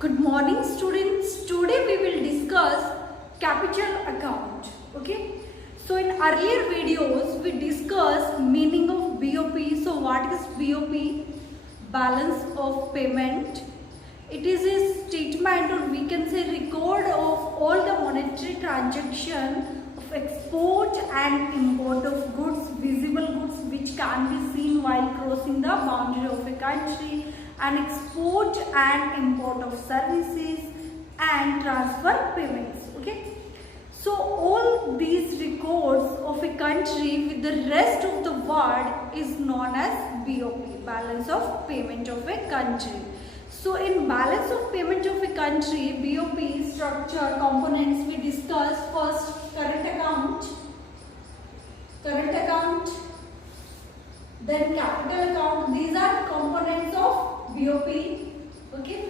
Good morning students. Today we will discuss capital account. Okay. So in earlier videos we discussed meaning of BOP. So what is BOP? Balance of payment. It is a statement, or we can say record of all the monetary transaction of export and import of goods, visible goods which can be seen while crossing the boundary of a country, and export and import of services and transfer payments. Okay. So all these records of a country with the rest of the world is known as BOP, balance of payment of a country. So in balance of payment of a country, BOP structure components we discussed. First, current account, then capital account. These are components of BOP. Okay.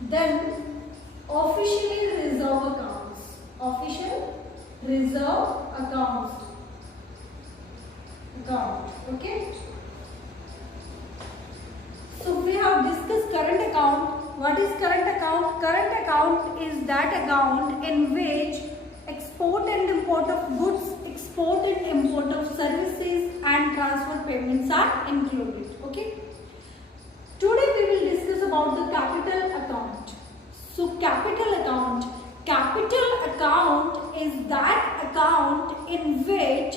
Then officially reserve accounts. Okay. So we have discussed current account. What is current account? Current account is that account in which export and import of goods, export and import of services and transfer payments are included. Okay. Today we will discuss about the capital account. So capital account is that account in which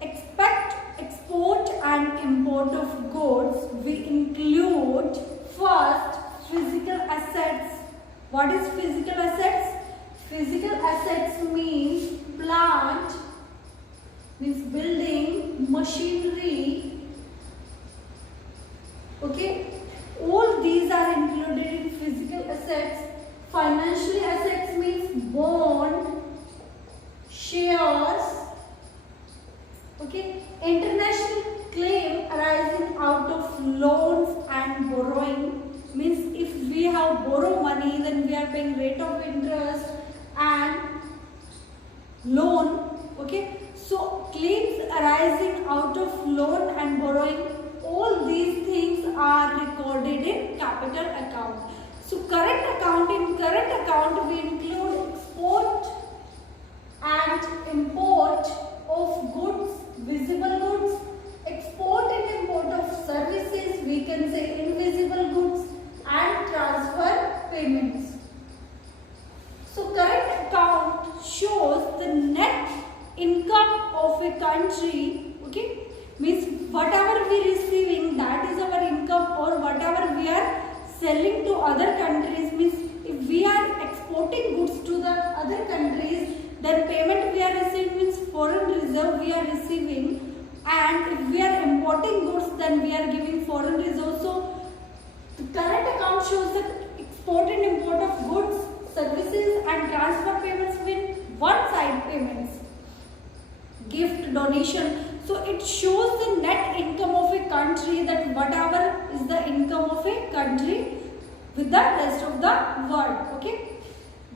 export and import of goods. We include first physical assets. What is physical assets? Physical assets means plant, means building, machinery. Okay, all these are included in physical assets. Financial assets means bond, shares. Okay, international claim arising out of loans and borrowing means if we have borrow money, then we are paying rate of interest and loan. Okay, so claims arising out of loan and borrowing, all these things are recorded in capital account. So current account, in current account we include export and import of goods, visible goods, export and import of services, we can say invisible goods, and transfer payments. So current account shows the net income of a country. Okay, means whatever we receiving, that is our income, or whatever we are selling to other countries, means if we are exporting goods to the other countries, then payment we are receiving means foreign reserve we are receiving, and if we are importing goods, then we are giving foreign reserve. So the current account shows the export and import of goods, services and transfer payments with one side payments, gift, donation. So it shows the net income of a country, that whatever is the income of a country with the rest of the world. Okay.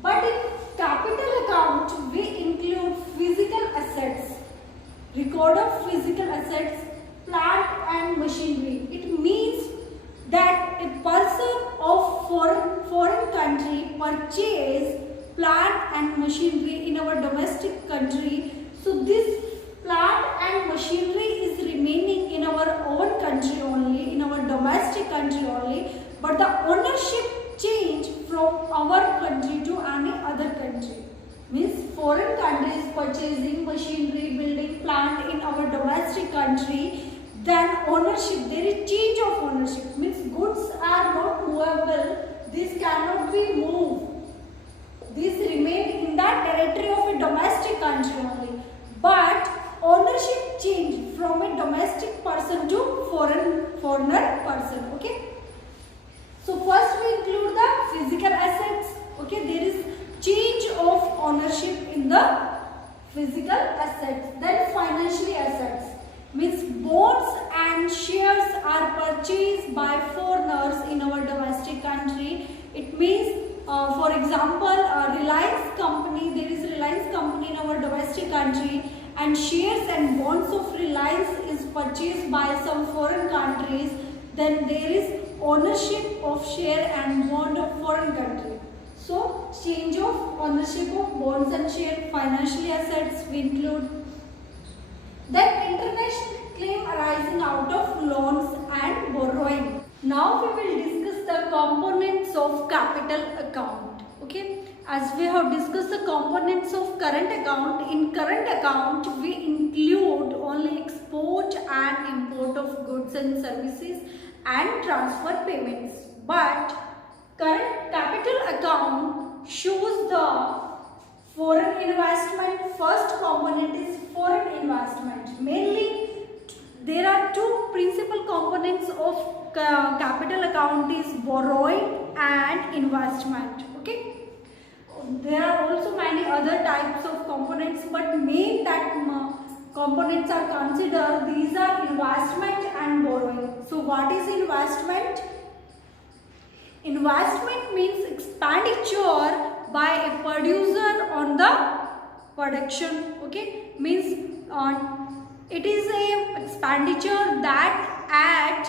But in capital account we include physical assets, record of physical assets, plant and machinery. It means that a person of foreign country purchase plant and machinery in our domestic country. So this plant and machinery is remaining in our own country only, in our domestic country only, but the ownership change from our country to any other country. Means foreign countries purchasing machinery, building plant in our domestic country, then ownership, there is change of ownership, means goods are not movable, these cannot be moved, these remain in that territory of a domestic country only, but ownership change from a domestic person to foreigner person. Okay. So first we include the physical assets. Okay, there is change of ownership in the physical assets. Then financial assets means bonds and shares are purchased by foreigners in our domestic country. It means for example Reliance company, there is Reliance company in our domestic country, and shares and bonds of Reliance is purchased by some foreign countries, then there is ownership of share and bond of foreign country. So change of ownership of bonds and share, financial assets we include. Then international claim arising out of loans and borrowing. Now we will discuss the components of capital account. Okay, as we have discussed the components of current account, in current account we include only export and import of goods and services and transfer payments. But current capital account shows the foreign investment. First component is foreign investment. Mainly there are two principal components of capital account is borrowing and investment. Okay, there are also many other types of components, but main that components are considered, these are investment and borrowing. So what is investment? Investment means expenditure by a producer on the production. Okay, means it is a expenditure that add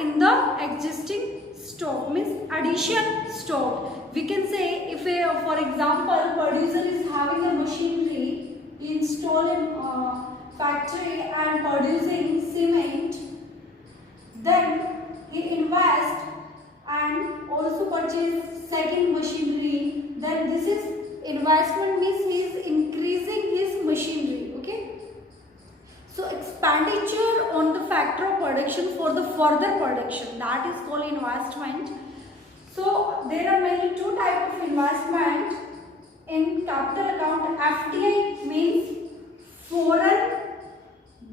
in the existing stock, means addition stock. We can say if a, for example, producer is having a machinery, install in factory and producing cement, then he invest and also purchase second machinery, then this is investment, means he is increasing his machinery. Okay, so expenditure on the factor of production for the further production, that is called investment. So there are mainly two types of investment in capital account. FDI means foreign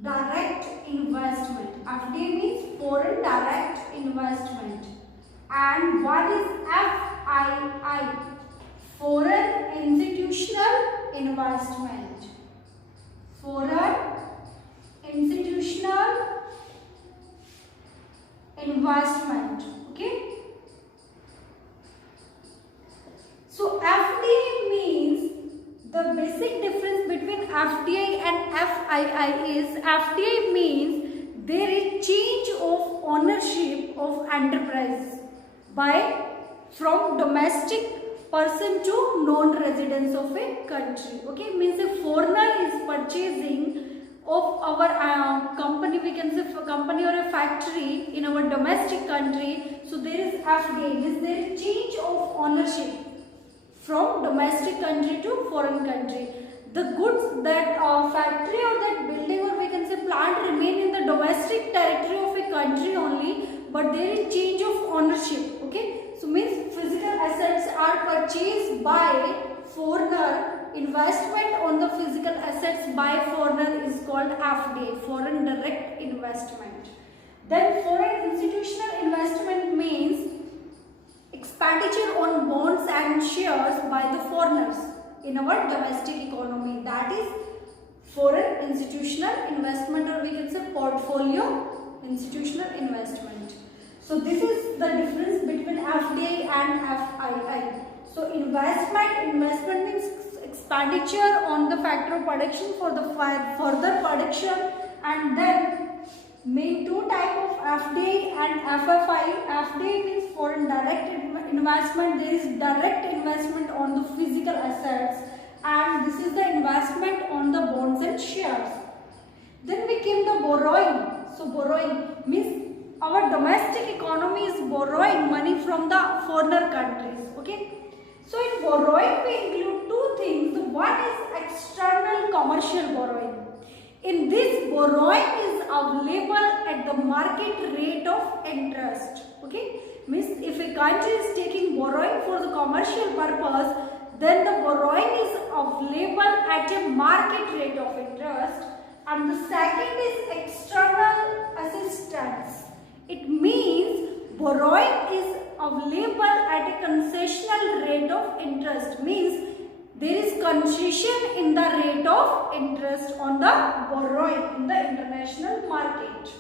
direct investment. FDI means foreign direct investment. And what is FII? Foreign institutional investment. Foreign institutional investment. Okay. So FDI means, the basic difference between FDI and FII is, FDI means there is change of ownership of enterprise from domestic person to non-residents of a country. Okay, means a foreigner is purchasing of our company, we can say company or a factory in our domestic country. So there is FDI, means there is change of ownership from domestic country to foreign country. The goods, that factory or that building or we can say plant remain in the domestic territory of a country only, but there is change of ownership. Okay, so means physical assets are purchased by foreigner. Investment on the physical assets by foreigner is called FDI, foreign direct investment. Then foreign institutional investment means expenditure on bonds and shares by the foreigners in our domestic economy, that is foreign institutional investment, or we can say portfolio institutional investment. So this is the difference between FDI and FII. So investment means expenditure on the factor of production for the further production, and then main two type of FDI and FFI. FDI means foreign direct investment. There is direct investment on the physical assets, and this is the investment on the bonds and shares. Then we came to borrowing. So borrowing means our domestic economy is borrowing money from the foreigner countries. Okay. So in borrowing we include two things. One is external commercial borrowing. In this, borrowing is available at the market rate of interest. Okay, means if a country is taking borrowing for the commercial purpose, then the borrowing is available at a market rate of interest. And the second is external assistance. It means borrowing is available at a concessional rate of interest, means there is concession in the rate of interest on the borrowing in the international market.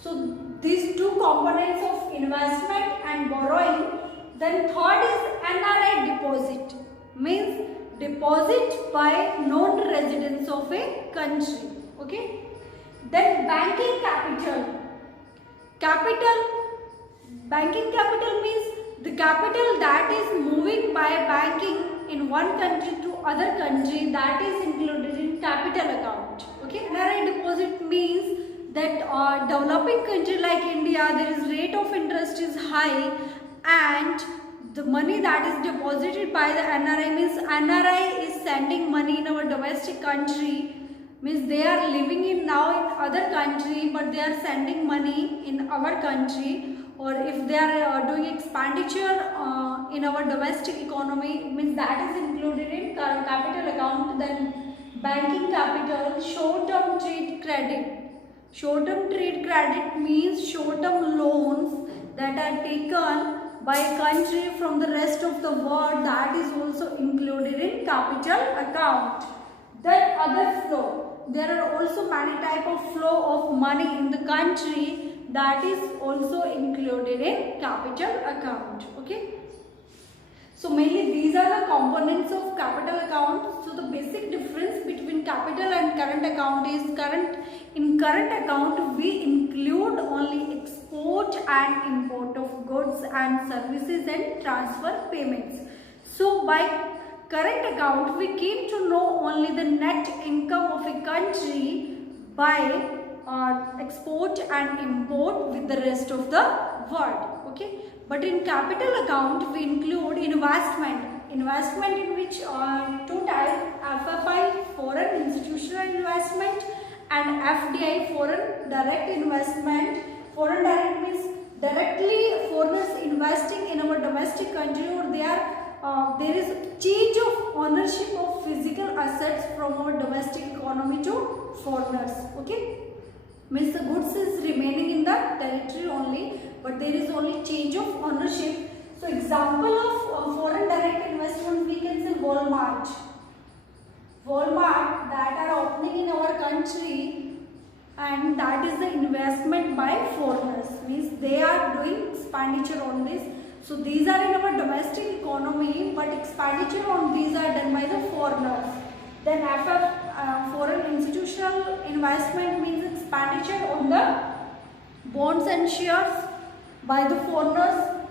So these two components of investment and borrowing. Then third is NRI deposit, means deposit by non-residents of a country. Okay. Then banking capital. Capital Banking capital means the capital that is moving by banking in one country to other country, that is included in capital account. Okay, NRI deposit means that developing country like India, there is rate of interest is high, and the money that is deposited by the NRI means NRI is sending money in our domestic country, means they are living in now in other country but they are sending money in our country, or if they are doing expenditure in our domestic economy, means that is included in capital account. Then banking capital, short-term trade credit. Short-term trade credit means short-term loans that are taken by a country from the rest of the world, that is also included in capital account. Then other flow, there are also many type of flow of money in the country, that is also included in capital account. Okay, so mainly these are the components of capital account. So the basic difference between capital and current account is in current account we include only export and import of goods and services and transfer payments. So by current account we came to know only the net income of a country by export and import with the rest of the world. Okay, but in capital account we include investment in which two types, FFI foreign institutional investment and FDI foreign direct investment. Foreign direct means directly foreigners investing in our domestic country, or there is change of ownership of physical assets from our domestic economy to foreigners. Okay, means the goods is remaining in the territory only, but there is only change of ownership. So example of foreign direct investment, we can say Walmart that are opening in our country, and that is the investment by foreigners, means they are doing expenditure on this. So these are in our domestic economy, but expenditure on these are done by the foreigners. Then foreign institutional investment means expenditure on the bonds and shares by the foreigners.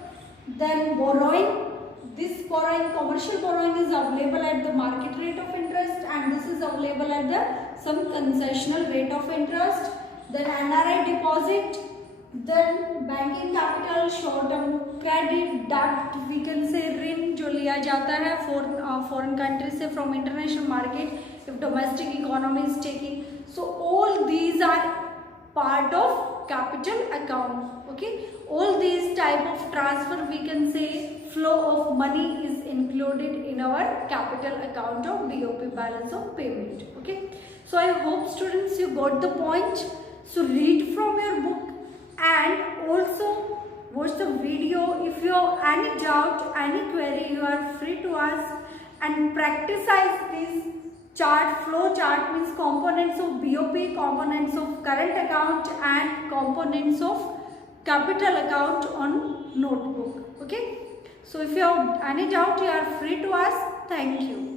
Then borrowing, this borrowing, commercial borrowing is available at the market rate of interest, and this is available at the some concessional rate of interest. Then NRI deposit, then banking capital, short term credit, debt, we can say ऋण जो लिया जाता है foreign country से from international market if domestic economy is taking. So all these are part of capital account. Okay, all these type of transfer, we can say flow of money is included in our capital account of BOP, balance of payment. Okay, so I hope students you got the point. So read from your book and also watch the video. If you have any doubt, any query, you are free to ask, and practice this chart, flow chart means components of BOP, components of current account and components of capital account on notebook. Okay, so if you have any doubt, you are free to ask. Thank you.